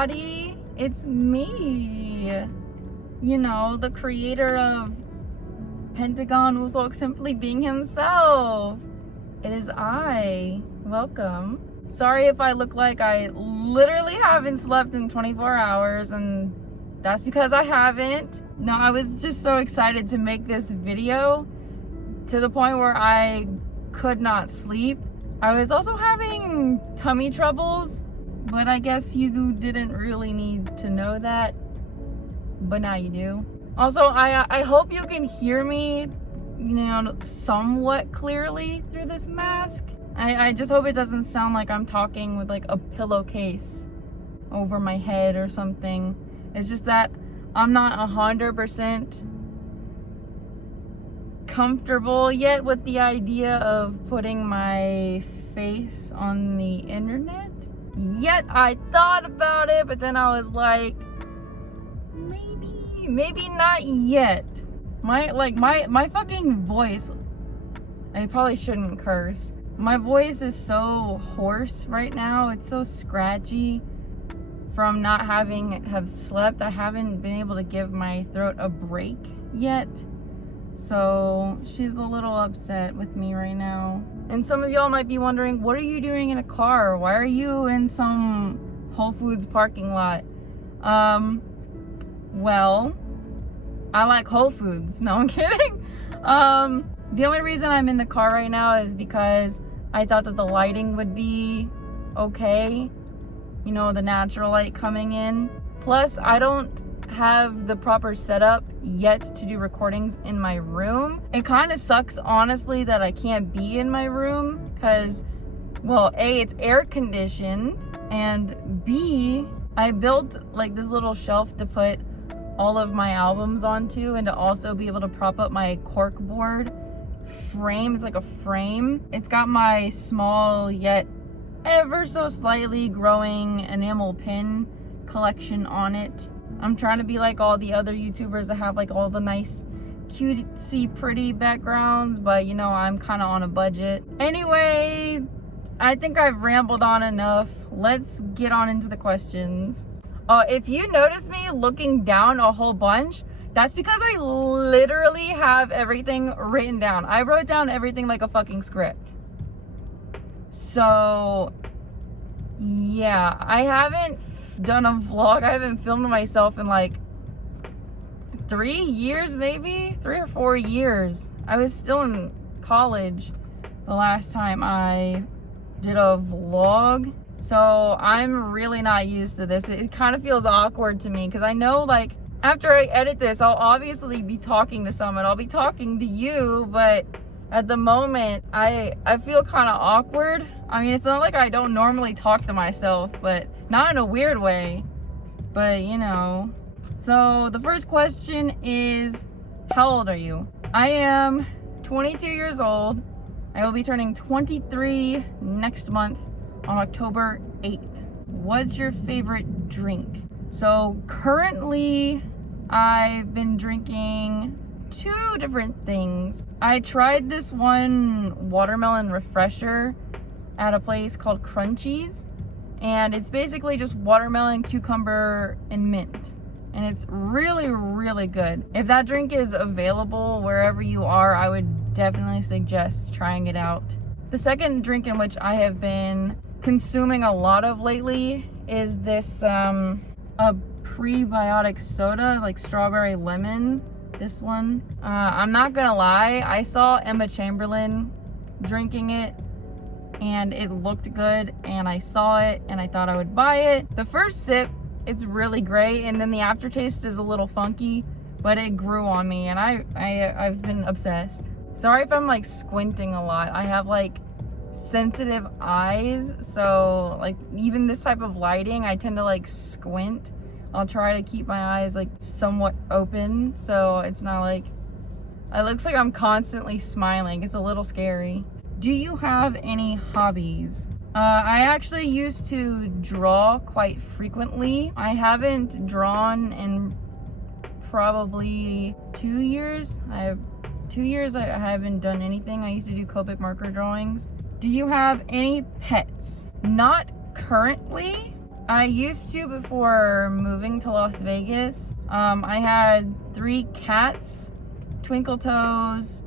everybody, it's me, you know, the creator of Pentagon who's like simply being himself. It is I. Welcome. Sorry if I look like I literally haven't slept in 24 hours, and that's because I haven't. No, I was just so excited to make this video to the point where I could not sleep. I was also having tummy troubles, but I guess you didn't really need to know that, but now you do. Also, I hope you can hear me, you know, somewhat clearly through this mask. I just hope it doesn't sound like I'm talking with like a pillowcase over my head or something. It's just that I'm not 100% comfortable yet with the idea of putting my face on the internet. Yet I thought about it, but then I was like, maybe not yet. My fucking voice, I probably shouldn't curse. My voice is so hoarse right now. It's so scratchy from not have slept. I haven't been able to give my throat a break yet. So she's a little upset with me right now. And some of y'all might be wondering, what are you doing in a car? Why are you in some Whole Foods parking lot? Well, I like Whole Foods. No, I'm kidding. The only reason I'm in the car right now is because I thought that the lighting would be okay. You know, the natural light coming in. Plus, I don't have the proper setup yet to do recordings in my room. It kind of sucks, honestly, that I can't be in my room because, well, A, it's air conditioned, and B, I built like this little shelf to put all of my albums onto, and to also be able to prop up my corkboard frame. It's like a frame. It's got my small yet ever so slightly growing enamel pin collection on it. I'm trying to be like all the other YouTubers that have like all the nice cutesy pretty backgrounds, but you know, I'm kind of on a budget. Anyway, I think I've rambled on enough. Let's get on into the questions. If you notice me looking down a whole bunch, that's because I literally have everything written down. I wrote down everything like a fucking script. So, yeah, I haven't done a vlog. I haven't filmed myself in like 3 years, maybe 3 or 4 years. I was still in college the last time I did a vlog. So I'm really not used to this. It kind of feels awkward to me because I know, like, after I edit this, I'll obviously be talking to someone. I'll be talking to you, but at the moment, I feel kind of awkward. I mean, it's not like I don't normally talk to myself, but not in a weird way. But, you know. So the first question is, how old are you? I am 22 years old. I will be turning 23 next month on October 8th. What's your favorite drink? So currently, I've been drinking 2 different things. I tried this one watermelon refresher at a place called Crunchies, and it's basically just watermelon, cucumber, and mint. And it's really, really good. If that drink is available wherever you are, I would definitely suggest trying it out. The second drink in which I have been consuming a lot of lately is this a prebiotic soda, like strawberry lemon. This one, I'm not gonna lie, I saw Emma Chamberlain drinking it and it looked good, and I saw it and I thought I would buy it. The first sip, it's really great, and then the aftertaste is a little funky, but it grew on me, and I've been obsessed. Sorry if I'm like squinting a lot. I have like sensitive eyes, so like even this type of lighting, I tend to like squint. I'll try to keep my eyes like somewhat open, so it's not like, it looks like I'm constantly smiling. It's a little scary. Do you have any hobbies? I actually used to draw quite frequently. I haven't drawn in probably 2 years. I have 2 years I haven't done anything. I used to do Copic marker drawings. Do you have any pets? Not currently. I used to before moving to Las Vegas. I had 3 cats, Twinkle Toes,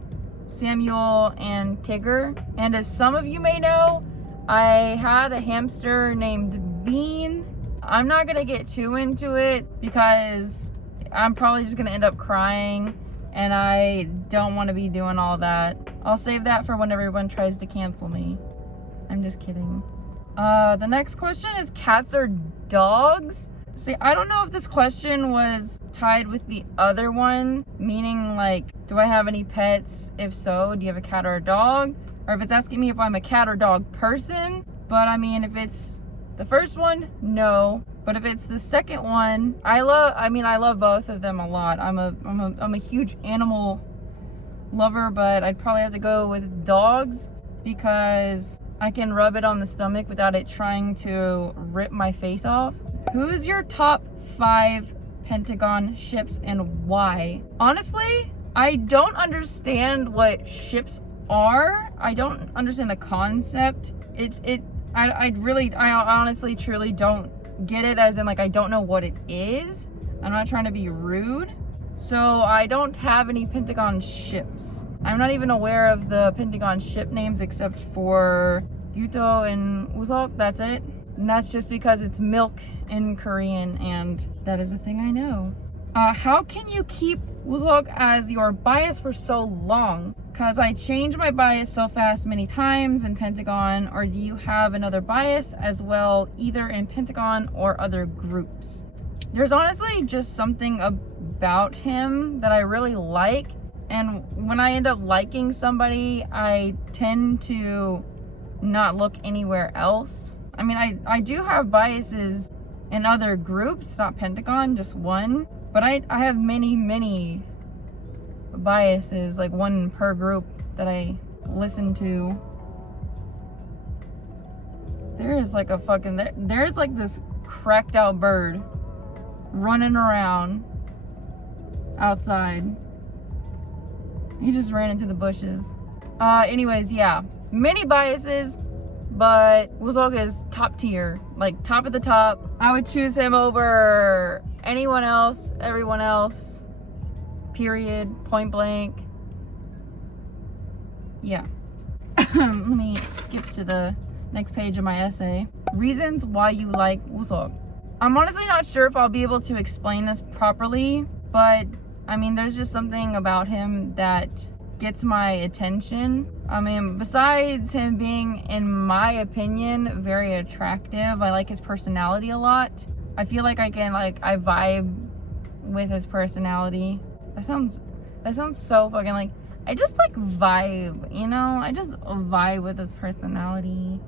Samuel, and Tigger. And as some of you may know, I had a hamster named Bean. I'm not gonna get too into it because I'm probably just gonna end up crying, and I don't want to be doing all that. I'll save that for when everyone tries to cancel me. I'm just kidding. The next question is cats or dogs? See, I don't know if this question was tied with the other one, meaning like, do I have any pets? If so, do you have a cat or a dog? Or if it's asking me if I'm a cat or dog person. But I mean, if it's the first one, no. But if it's the second one, I love both of them a lot. I'm a huge animal lover, but I'd probably have to go with dogs because I can rub it on the stomach without it trying to rip my face off. Who's your top 5 Pentagon ships and why? Honestly, I don't understand what ships are. I don't understand the concept. I honestly truly don't get it, as in like I don't know what it is. I'm not trying to be rude. So I don't have any Pentagon ships. I'm not even aware of the Pentagon ship names except for Yuto and Uzok. That's it. And that's just because it's milk in Korean, and that is a thing I know. How can you keep Uzok as your bias for so long? Because I change my bias so fast many times in Pentagon. Or do you have another bias as well, either in Pentagon or other groups? There's honestly just something about him that I really like, and when I end up liking somebody, I tend to not look anywhere else. I mean, I do have biases in other groups, not Pentagon, just one, but I have many biases, like one per group that I listen to. There's like this cracked out bird running around outside. He just ran into the bushes. Anyways, yeah, many biases, but Wuzog is top tier, like top of the top. I would choose him over anyone else, everyone else, period, point blank. Yeah. Let me skip to the next page of my essay. Reasons why you like Wuzog. I'm honestly not sure if I'll be able to explain this properly, but I mean, there's just something about him that gets my attention. I mean, besides him being, in my opinion, very attractive, I like his personality a lot. I feel like I vibe with his personality. That sounds so fucking like, I just like vibe, you know? I just vibe with his personality.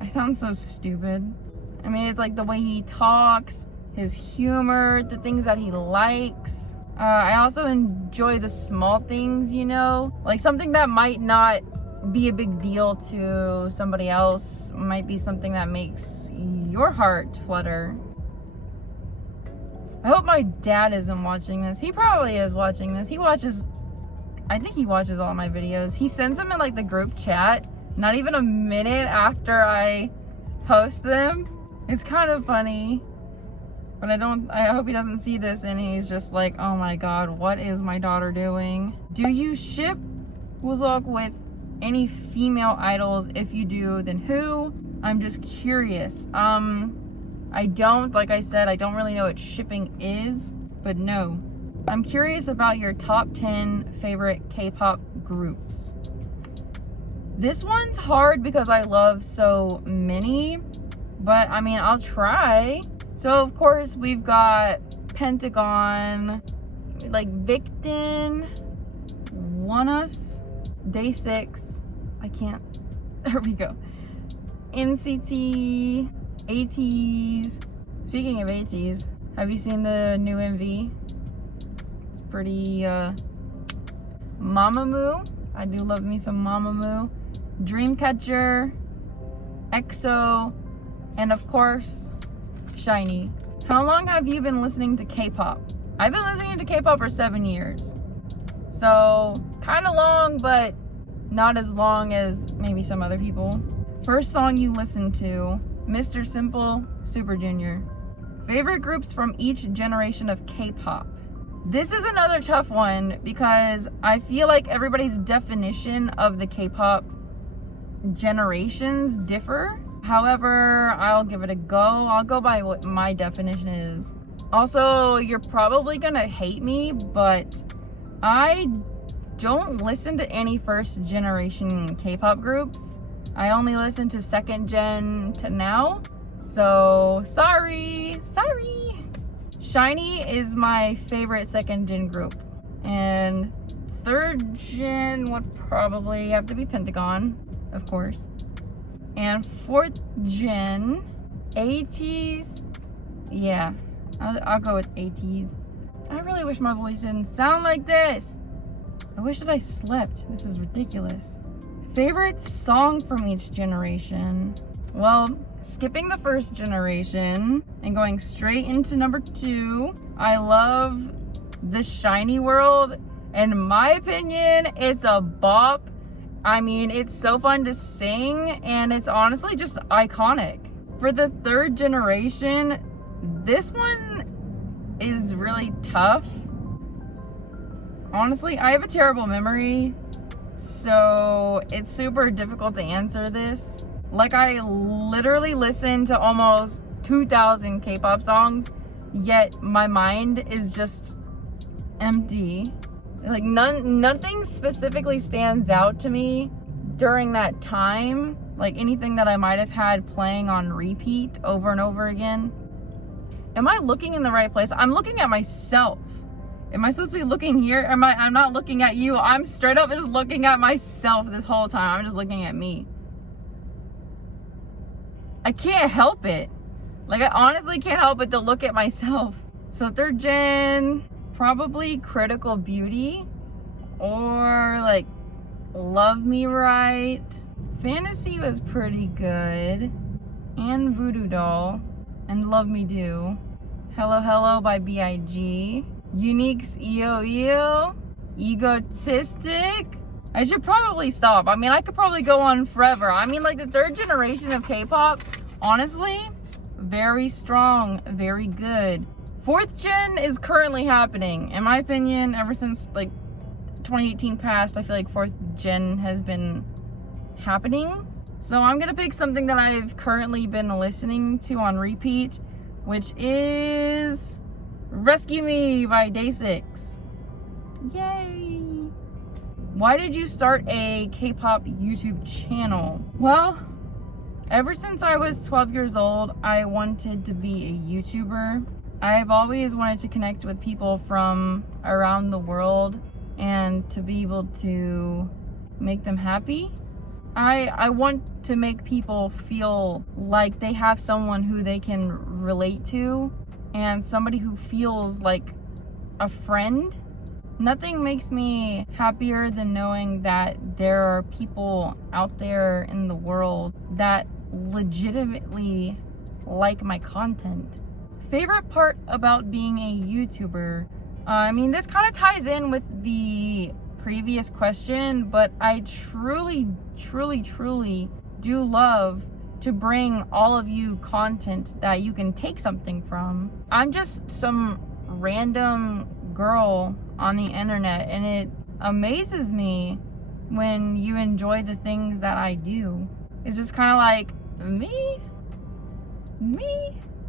I sound so stupid. I mean, it's like the way he talks, his humor, the things that he likes. I also enjoy the small things, you know? Like something that might not be a big deal to somebody else might be something that makes your heart flutter. I hope my dad isn't watching this. He probably is watching this. I think he watches all my videos. He sends them in like the group chat, not even a minute after I post them. It's kind of funny. But I hope he doesn't see this and he's just like, oh my god, what is my daughter doing? Do you ship Wuzog with any female idols? If you do, then who? I'm just curious. I don't, like I said, I don't really know what shipping is, but no. I'm curious about your top 10 favorite K-pop groups. This one's hard because I love so many, but I mean, I'll try. So of course we've got Pentagon, like Victon, ONE, Day 6, there we go. NCT, ATEEZ. Speaking of ATEEZ, have you seen the new MV? It's pretty, Mamamoo. I do love me some Mamamoo. Dreamcatcher, EXO, and of course, SHINee. How long have you been listening to K-pop? I've been listening to K-pop for 7 years. So, kind of long, but not as long as maybe some other people. First song you listened to, Mr. Simple, Super Junior. Favorite groups from each generation of K-pop. This is another tough one because I feel like everybody's definition of the K-pop generations differ. However, I'll give it a go. I'll go by what my definition is. Also, you're probably gonna hate me, but I don't listen to any first generation K-pop groups. I only listen to second gen to now. So, sorry. SHINee is my favorite second gen group. And third gen would probably have to be Pentagon, of course. And fourth gen, ATEEZ, yeah, I'll go with ATEEZ. I really wish my voice didn't sound like this. I wish that I slept. This is ridiculous. Favorite song from each generation? Well, skipping the first generation and going straight into number 2, I love the SHINee World. In my opinion, it's a bop. I mean, it's so fun to sing, and it's honestly just iconic. For the third generation, this one is really tough. Honestly, I have a terrible memory, so it's super difficult to answer this. Like, I literally listen to almost 2,000 K-pop songs, yet my mind is just empty. Like, nothing specifically stands out to me during that time. Like, anything that I might have had playing on repeat over and over again. Am I looking in the right place? I'm looking at myself. Am I supposed to be looking here? I'm not looking at you. I'm straight up just looking at myself this whole time. I'm just looking at me. I can't help it. Like, I honestly can't help but to look at myself. So third gen, probably Critical Beauty, or like Love Me Right. Fantasy was pretty good, and Voodoo Doll, and Love Me Do. Hello Hello by B.I.G. Unique's EO-EO. Egotistic. I should probably stop. I mean, I could probably go on forever. I mean, like, the third generation of K-pop, honestly, very strong, very good. Fourth gen is currently happening. In my opinion, ever since like 2018 passed, I feel like fourth gen has been happening. So I'm gonna pick something that I've currently been listening to on repeat, which is Rescue Me by Day6. Yay! Why did you start a K-pop YouTube channel? Well, ever since I was 12 years old, I wanted to be a YouTuber. I've always wanted to connect with people from around the world and to be able to make them happy. I want to make people feel like they have someone who they can relate to and somebody who feels like a friend. Nothing makes me happier than knowing that there are people out there in the world that legitimately like my content. Favorite part about being a YouTuber? I mean, this kind of ties in with the previous question, but I truly do love to bring all of you content that you can take something from. I'm just some random girl on the internet, and it amazes me when you enjoy the things that I do. It's just kind of like, me?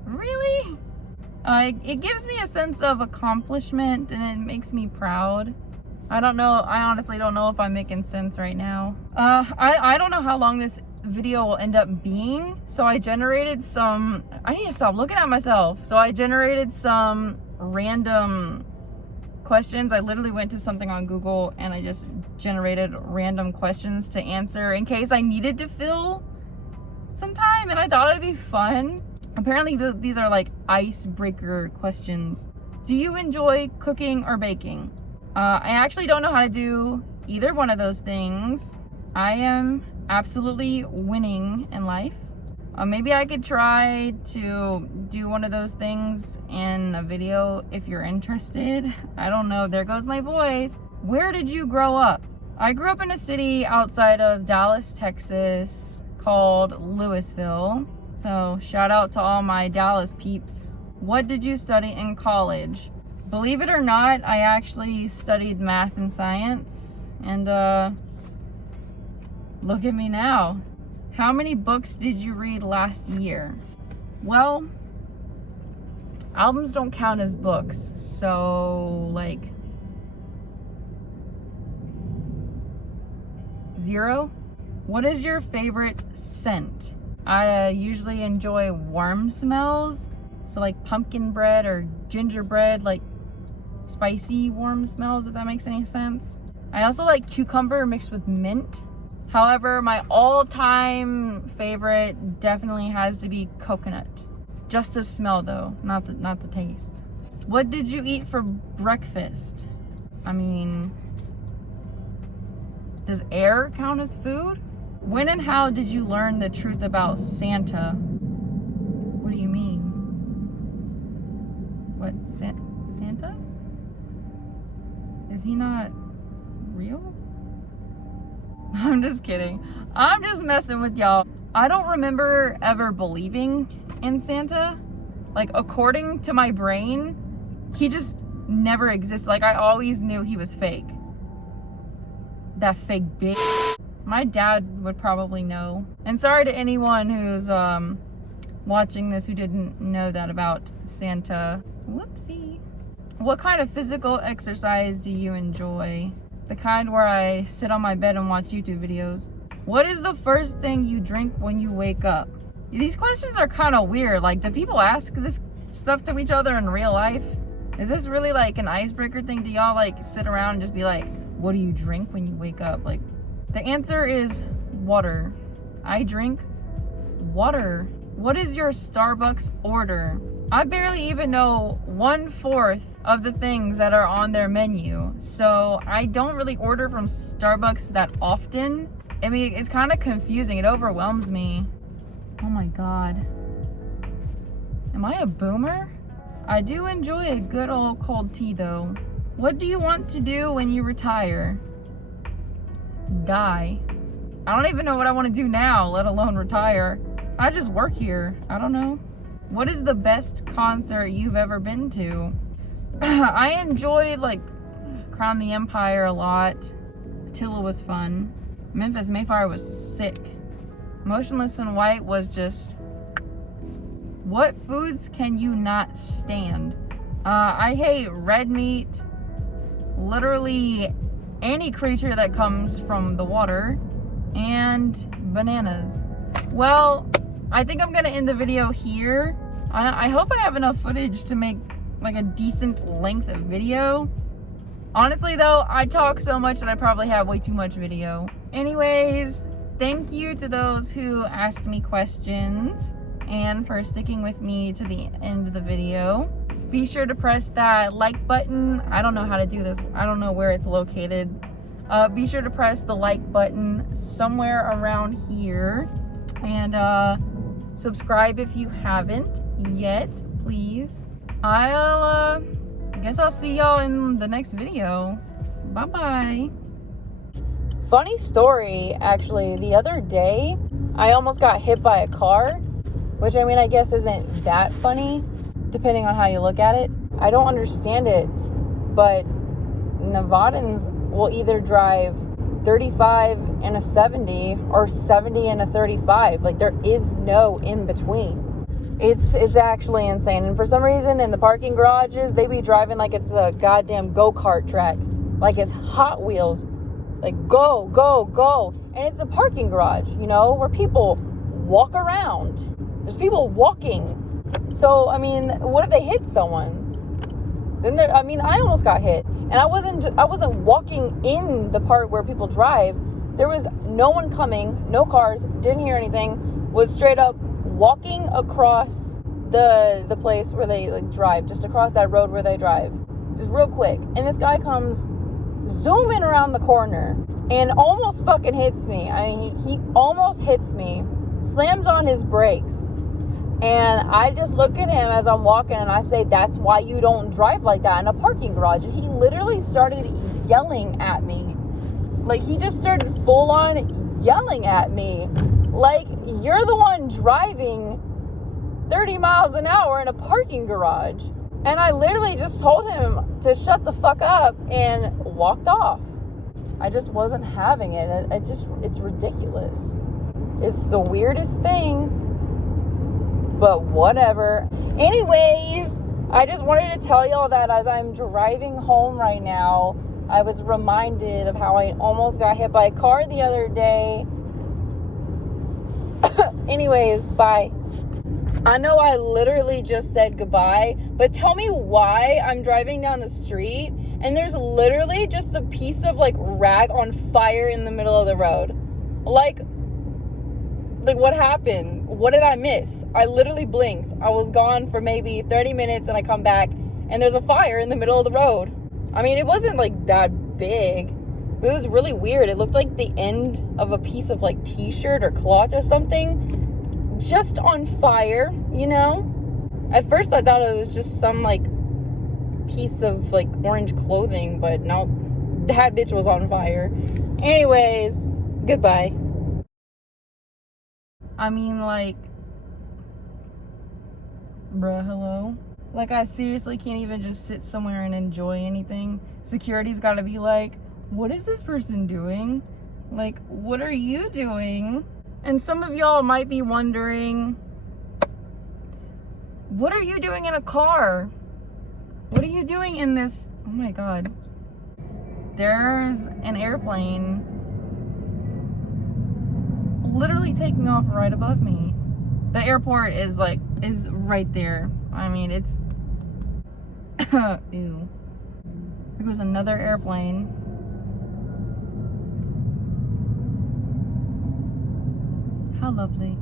Really? It gives me a sense of accomplishment, and it makes me proud. I don't know, I honestly don't know if I'm making sense right now. I don't know how long this video will end up being, so I generated some, I need to stop looking at myself. So I generated some random questions. I literally went to something on Google and I just generated random questions to answer in case I needed to fill some time, and I thought it'd be fun. Apparently these are like icebreaker questions. Do you enjoy cooking or baking? I actually don't know how to do either one of those things. I am absolutely winning in life. Maybe I could try to do one of those things in a video if you're interested. I don't know, there goes my voice. Where did you grow up? I grew up in a city outside of Dallas, Texas called Louisville. So shout out to all my Dallas peeps. What did you study in college? Believe it or not, I actually studied math and science, and look at me now. How many books did you read last year? Well, albums don't count as books, so like 0. What is your favorite scent? I usually enjoy warm smells, so like pumpkin bread or gingerbread, like spicy warm smells, if that makes any sense. I also like cucumber mixed with mint. However, my all-time favorite definitely has to be coconut. Just the smell though, not the taste. What did you eat for breakfast? I mean, does air count as food? When and how did you learn the truth about Santa? What do you mean? What, Santa? Is he not real? I'm just kidding. I'm just messing with y'all. I don't remember ever believing in Santa. Like, according to my brain, he just never existed. Like, I always knew he was fake. That fake bitch. My dad would probably know. And sorry to anyone who's watching this who didn't know that about Santa. Whoopsie. What kind of physical exercise do you enjoy? The kind where I sit on my bed and watch YouTube videos. What is the first thing you drink when you wake up? These questions are kind of weird. Like, do people ask this stuff to each other in real life? Is this really like an icebreaker thing? Do y'all like sit around and just be like, what do you drink when you wake up? Like, the answer is water. I drink water. What is your Starbucks order? I barely even know 1/4 of the things that are on their menu. So I don't really order from Starbucks that often. I mean, it's kind of confusing. It overwhelms me. Oh my God. Am I a boomer? I do enjoy a good old cold tea though. What do you want to do when you retire? Die. I don't even know what I want to do now, let alone retire. I just work here. I don't know. What is the best concert you've ever been to? I enjoyed like Crown the Empire a lot. Attila was fun. Memphis Mayflower was sick. Motionless in White was just... What foods can you not stand? I hate red meat. Literally any creature that comes from the water. And bananas. Well, I think I'm gonna end the video here. I hope I have enough footage to make like a decent length of video. Honestly though, I talk so much that I probably have way too much video. Anyways, thank you to those who asked me questions and for sticking with me to the end of the video. Be sure to press that like button. I don't know how to do this. I don't know where it's located. Be sure to press the like button somewhere around here. And subscribe if you haven't yet, please. I guess I'll see y'all in the next video. Bye-bye. Funny story, actually. The other day, I almost got hit by a car, which I mean, I guess isn't that funny, depending on how you look at it. I don't understand it, but Nevadans will either drive 35 and a 70 or 70 and a 35. Like, there is no in between. It's actually insane. And for some reason in the parking garages, they be driving like it's a goddamn go-kart track, like it's Hot Wheels, like go, go, go. And it's a parking garage, you know, where people walk around. There's people walking. So I mean, what if they hit someone? Then I mean, I almost got hit, and I wasn't walking in the part where people drive. There was no one coming, no cars, didn't hear anything. Was straight up walking across the place where they like drive, just across that road where they drive, just real quick. And this guy comes zooming around the corner and almost fucking hits me. I mean, he almost hits me, slams on his brakes. And I just look at him as I'm walking and I say, that's why you don't drive like that in a parking garage. And he literally started yelling at me. Like, he just started full on yelling at me. Like, you're the one driving 30 miles an hour in a parking garage. And I literally just told him to shut the fuck up and walked off. I just wasn't having it. It's ridiculous. It's the weirdest thing, but whatever. Anyways, I just wanted to tell y'all that as I'm driving home right now, I was reminded of how I almost got hit by a car the other day. Anyways, bye. I know I literally just said goodbye, but tell me why I'm driving down the street and there's literally just a piece of like rag on fire in the middle of the road. Like what happened? What did I miss? I literally blinked. I was gone for maybe 30 minutes and I come back and there's a fire in the middle of the road. I mean, it wasn't like that big, but it was really weird. It looked like the end of a piece of like t-shirt or cloth or something just on fire, you know? At first I thought it was just some like piece of like orange clothing, but no, that bitch was on fire. Anyways, goodbye. I mean, like, bruh, hello? Like, I seriously can't even just sit somewhere and enjoy anything. Security's gotta be like, what is this person doing? Like, what are you doing? And some of y'all might be wondering, what are you doing in a car? What are you doing in this? Oh my God. There's an airplane literally taking off right above me. The airport is right there. I mean, it's ew. There goes another airplane. How lovely.